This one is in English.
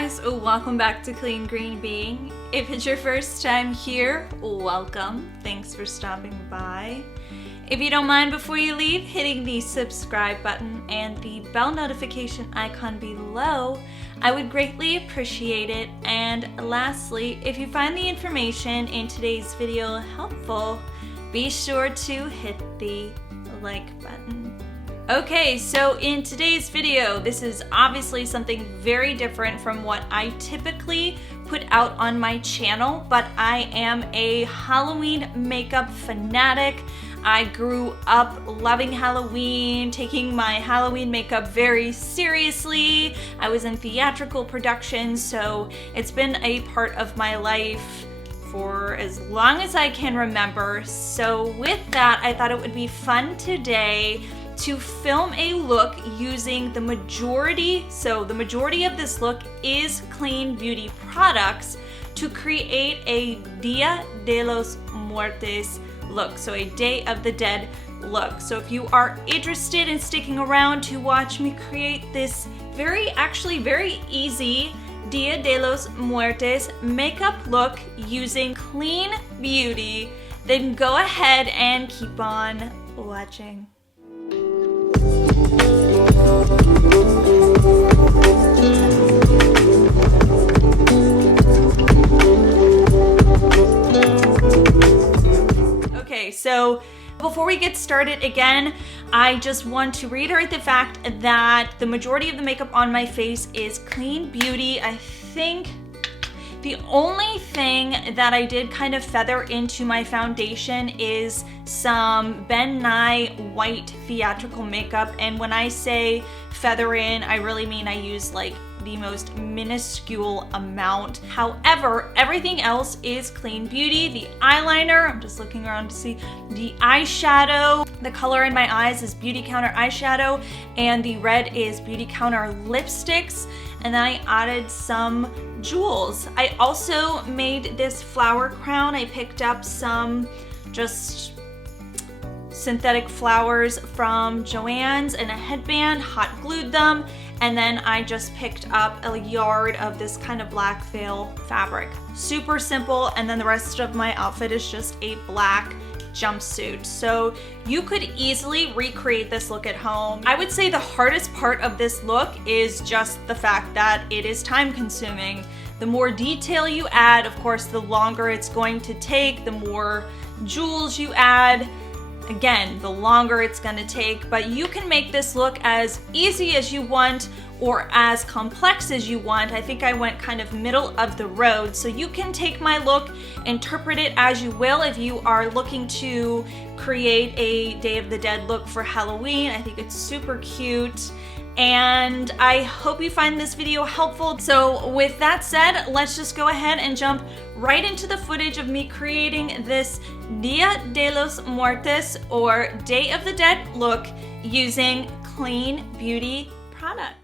guys, welcome back to Clean Green Being. If it's your first time here, welcome. Thanks for stopping by. If you don't mind, before you leave, hitting the subscribe button and the bell notification icon below, I would greatly appreciate it. And lastly, if you find the information in today's video helpful, be sure to hit the like button. Okay, so in today's video, this is obviously something very different from what I typically put out on my channel, but I am a Halloween makeup fanatic. I grew up loving Halloween, taking my Halloween makeup very seriously. I was in theatrical productions, so it's been a part of my life for as long as I can remember. So with that, I thought it would be fun today to film a look using the majority of this look is clean beauty products to create a Dia De Los Muertos look, so a Day of the Dead look. So if you are interested in sticking around to watch me create this very easy Dia De Los Muertos makeup look using clean beauty, then go ahead and keep on watching. Okay, so before we get started again, I just want to reiterate the fact that the majority of the makeup on my face is clean beauty. I think the only thing that I did kind of feather into my foundation is some Ben Nye white theatrical makeup. And when I say feather in, I really mean I use like the most minuscule amount. However, everything else is clean beauty. The eyeliner, I'm just looking around to see, the eyeshadow, the color in my eyes is Beauty Counter eyeshadow, and the red is Beauty Counter lipsticks. And then I added some jewels. I also made this flower crown. I picked up some just synthetic flowers from Joann's and a headband, hot glued them, and then I just picked up a yard of this kind of black veil fabric. Super simple, and then the rest of my outfit is just a black jumpsuit. So you could easily recreate this look at home. I would say the hardest part of this look is just the fact that it is time consuming. The more detail you add, of course, the longer it's going to take, the more jewels you add, again, the longer it's gonna take, but you can make this look as easy as you want or as complex as you want. I think I went kind of middle of the road, so you can take my look, interpret it as you will. If you are looking to create a Day of the Dead look for Halloween, I think it's super cute. And I hope you find this video helpful. So with that said, let's just go ahead and jump right into the footage of me creating this Dia De Los Muertos or Day of the Dead look using clean beauty products.